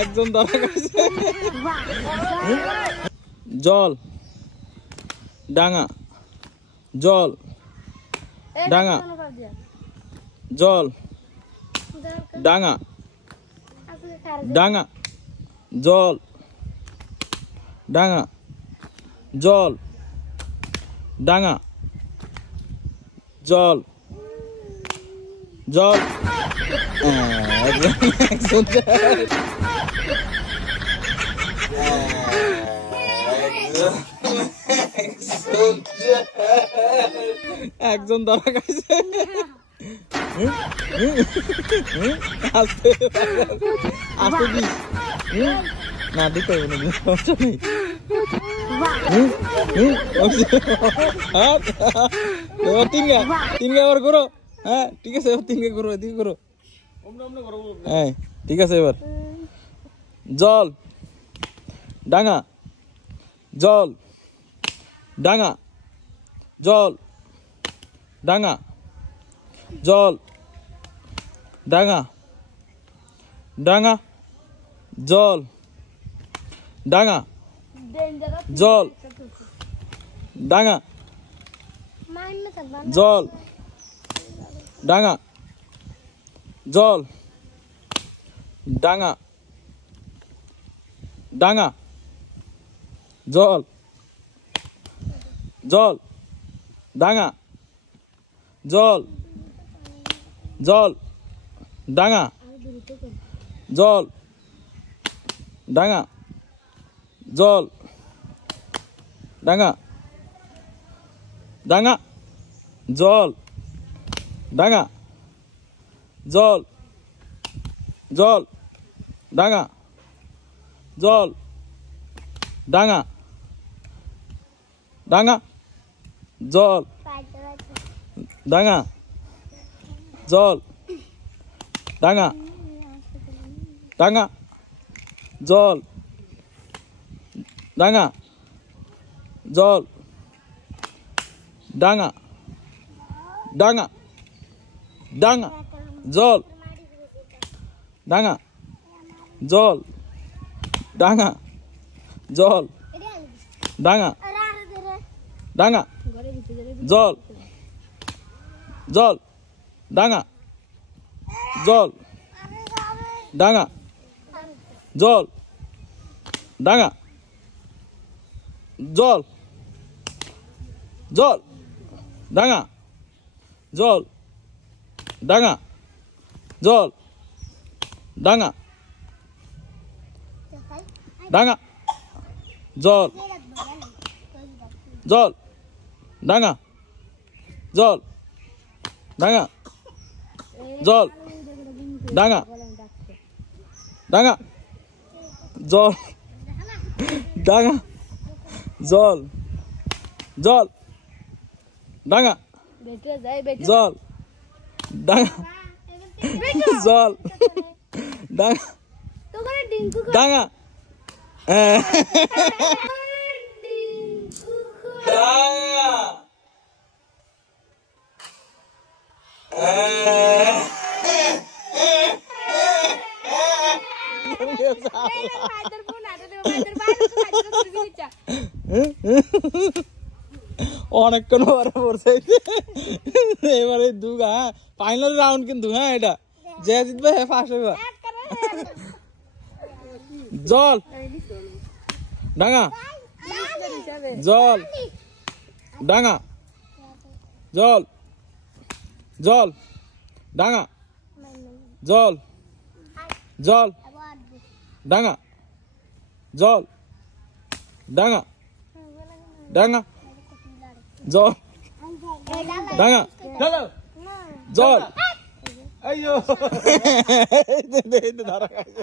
একজন ধরা গেছে। জল ডাঙা জল ডাঙা জল ডাঙা ডাঙা জল ডাঙা জল ডাঙা জল জল একজন ধরা গেছে। আস্তে আস্তে দিস না দিতে হবে না, সমস্যা নেই। তিন আবার করো। হ্যাঁ ঠিক আছে, এবার তিনকে করো, এদিকে করো। হ্যাঁ ঠিক আছে। এবার জল ডাঙা জল ডাঙা জল ডাঙা জল ডাঙা ডাঙা জল ডাঙা জল ডাঙা জল ডাঙা জল ডাঙা ডাঙা জল জল ডাঙা জল জল ডাঙা জল ডাঙা জল ডাঙা ডাঙা জল ডাঙা জল জল ডাঙা জল ডাঙা ডাঙা জল ডাঙা জল ডাঙা ডাঙা জল ডাঙা জল ডাঙা ডাঙা ডাঙা জল ডাঙা জল ডাঙা জল ডাঙা ডাঙা জল জল ডাঙা জল ডাঙা জল ডাঙা জল জল ডাঙা জল ডাঙা জল ডাঙা ডাঙা জল জল ডাঙা জল ডাঙা জল ডাঙা ডাঙা জল ডাঙা জল জল ডাঙা জল ডাঙা জল ডাঙা ডাঙা অনেকক্ষণ পরে পড়ছে। এবারে দুগা ফাইনাল রাউন্ড কিন্তু। হ্যাঁ এটা যে জিতবে হ্যাঁ ফার্স্ট হবে। জল ডাঙা জল ডাঙা জল জল ডাঙা জল জল ডাঙা জল ডাঙা ডাঙা জল ডাঙা জল আইয়ো ধরা খাইছে।